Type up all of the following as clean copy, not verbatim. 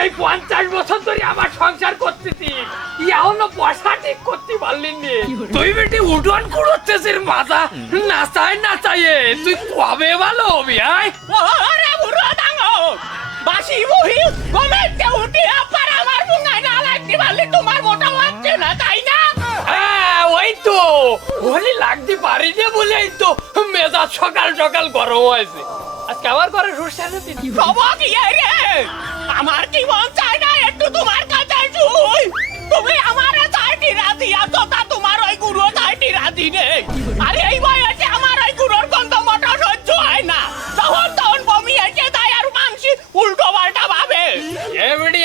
এই 50 বছর ধরে আমার সংসার করতেছি এখনো পয়সা ঠিক করতে পারলি নি তুই বেটি উঠোন কুড়োচ্ছিস মাথা নাচাই নাচাইয়ে তুই কবে ভালো হবি ওরে বুড়ো ডাঙো বাসি বহি কমেন্টে উঠে আবার আমার মুঙ্গাই না লাগতে পারলে তোমার মোটা হচ্ছে না তাই না? হ্যাঁ ওই তো হোলি লাগতে পারি যে বলেই তো মেজাজ সকাল সকাল গরম হয়েছে আজকে আমার ঘরে সরষে দিন খবর কি রে আমার কি মন চায় না একটু তোমার কাছে শুই তুমি আমারে চাইটি রাজি আছো তা তোমার ওই গুরু চাইটি রাজি নেই আরে এই বয়সে আমার ওই গুরুর গন্ধ মোটা সহ্য হয় না তখন তখন বমি এসে তাই আর মাংসি উল্টো পাল্টা ভাবে এমডি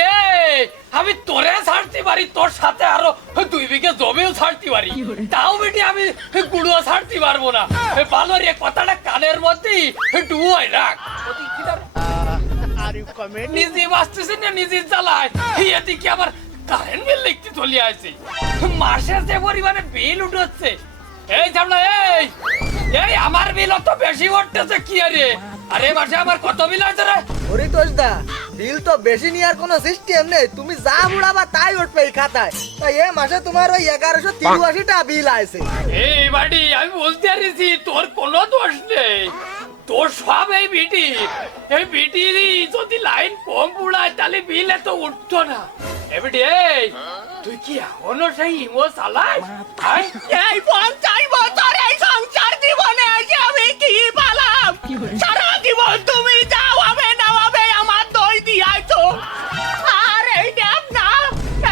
আমি তোরে ছাড়তে পারি তোর সাথে আরো 2 বিঘে জমিও ছাড়তে পারি তাও বেটি আমি গুড়ুয়া ছাড়তে পারবো না ভালো রে কথাটা কানের মধ্যেই ডুবাই রাখ আর ইউ কমেন্ট নিজে বাঁচতেছি না নিজে চালায় এদিকে আবার কারেন্ট বিল লিখতে চলে আসছে মাসের যে পরিমাণে বিল উঠছে এই ঝামলা এই এই আমার বিল অত বেশি উঠতেছে কি আরে আরে মাসে আমার কত বিল আছে রে হরিতোষ দা বিল তো বেশি নেওয়ার কোনো সিস্টেম নেই তুমি যা উড়াবা তাই উঠবে এই খাতায় তাই এই মাসে তোমার ওই 1183 টা বিল আছে এই বাড়ি আমি বলতে পারিছি তোর কোনো দোষ নেই তোর সব এই বিটি যদি লাইন কম পুড়ায় তাহলে বিল এত উঠতো না এবারে এই তুই কি এখনো সেই ইমো চালাই এই 50 বছর এই সংসার জীবনে এসে আমি কি পালাম সারা জীবন তুমি যাও হবে না হবে আমার দই দিয়াছো আর এই দেখ না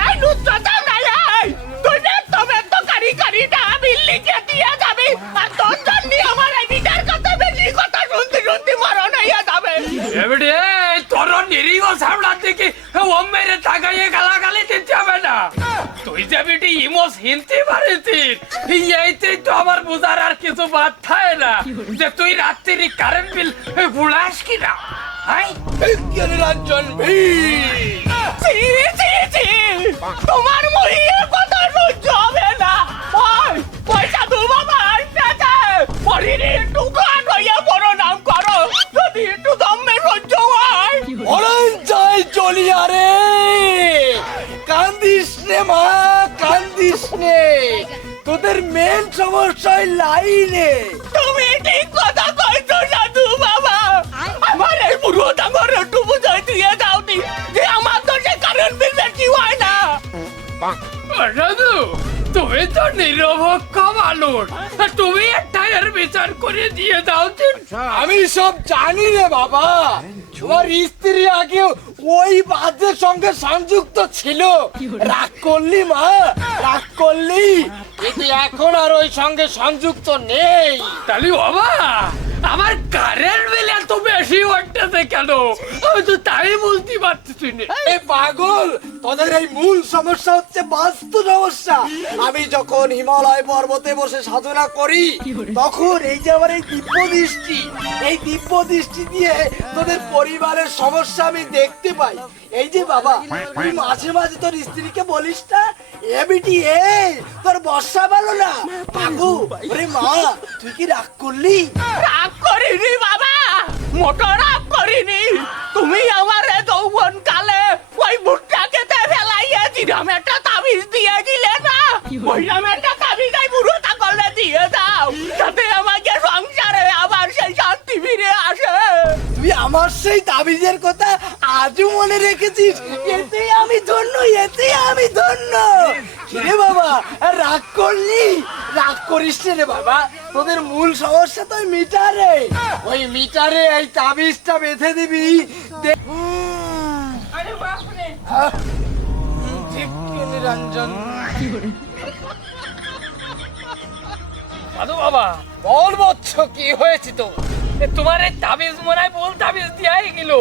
এই নুচ্ছতা নাই এই তুই দেখ তবে তো কারি কারিটা বিল লিখে দিয়ে যাবি আর তোর জন্য আমার এই বিটার কথা বেশি কথা শুনতে শুনতে মরণ হইয়া যাবে এবারে এই তোর নিরীহ সামলা থেকে ও মেরে তাকাইয়ে গালাগালি দিতে হবে না তুই যে বেটি ইমো হিলতে পারিস এইতেই তো আমার বুঝার আর কিছু বাদ থাকে না যে তুই রাত্রি কারেন্ট বিল ভুলাস কি না হাই রঞ্জন ছি, ছি, ছি! তোমার মরিয়ে কথা সহ্য হবে না ওই পয়সা দেবো আমার টাকা মরিয়ে একটু গান হইয়া বড় নাম করো যদি একটু দমে সহ্য হয় অরণ জয় চলিয়া রে কান্দিস নে মা কান্দিস নে তোদের মেন সমস্যা লাইনে তুমি ঠিক কথা কইছো সাধু বাবা আমার এই বুড়ো ডাঙর একটু বুঝাই দিয়ে দাও নি যে আমার তো সে কারেন্ট বিল বেশি হয় না রাজু তুমি তো নিরপেক্ষ মানুষ তুমি একটাই আর বিচার করে দিয়ে দাও আমি সব জানি রে বাবা তোমার স্ত্রী আগে ওই বাদের সঙ্গে সংযুক্ত ছিল রাগ করলি মা রাগ করলি কিন্তু এখন আর ওই সঙ্গে সংযুক্ত নেই তাহলে বাবা আমার কারেন্ট বিল এত বেশি উঠতেছে কেন আমি তো তাই বলতে পারতেছি না এ পাগল তোদের এই মূল সমস্যা হচ্ছে বাস্তু সমস্যা আমি যখন হিমালয় পর্বতে বসে সাধনা করি তখন এই যে আমার এই দিব্য দৃষ্টি দিয়ে তোদের পরিবারের সমস্যা আমি দেখতে পাই এই যে বাবা তুই মাঝে মাঝে তোর স্ত্রীকে বলিস না এ বিটি এই তোর বর্ষা ভালো না পাগু ওরে মা তুই কি রাগ করলি রাগ করিনি বাবা মোটো রাগ করিনি তুমি আমার যৌবন কালে ওই বুটটাকে ফেলাইয়া দিলাম একটা তাবিজ দিয়ে দিলে না ওইরাম একটা তাবিজ এই বুড়ো তাকলে দিয়ে দাও যাতে আমাকে সংসারে আবার সেই শান্তি ফিরে আসে তুই আমার সেই তাবিজের কথা আজও মনে রেখেছিস এতেই আমি ধন্য কিরে বাবা রাগ করলি রাগ করিস রে বাবা তোদের মূল সমস্যা তো মিটারে ওই মিটারে এই তাবিজটা বেঁধে দিবি আরে বাপ রে নিরঞ্জন সাধু বাবা বল বচ্চ কি হয়েছে তো তোমার এই তাবিজ মনে হয় বল তাবিজ দিয়াই গেল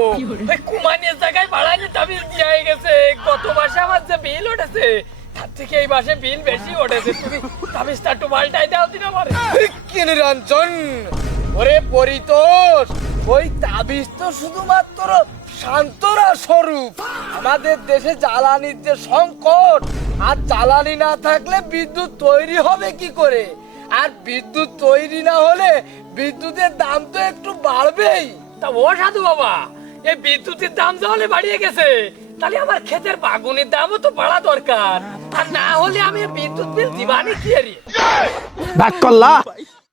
ওই কুমানের জায়গায় বাড়ানি তাবিজ দিয়াই গেছে গত মাসে আমার যে বিল উঠেছে তার থেকে এই মাসে বিল বেশি উঠেছে তুমি তাবিজটা একটু পাল্টাই দাও দিন আমার নিরঞ্জন ওরে পরিতোষ ওই তাবিজ তো শুধুমাত্র শান্তরা স্বরূপ আমাদের দেশে জ্বালানির যে সংকট আর জ্বালানি না থাকলে বিদ্যুৎ তৈরি হবে কি করে আর বিদ্যুৎ তৈরি না হলে বিদ্যুতের দাম তো একটু বাড়বেই তা ও সাধু বাবা এই বিদ্যুতের দাম তাহলে বাড়িয়ে গেছে তাহলে আমার ক্ষেতের বাগুনের দামও তো বাড়া দরকার, আর না হলে আমি বিদ্যুৎ বিল দিবানি কি রে? ডাক করলা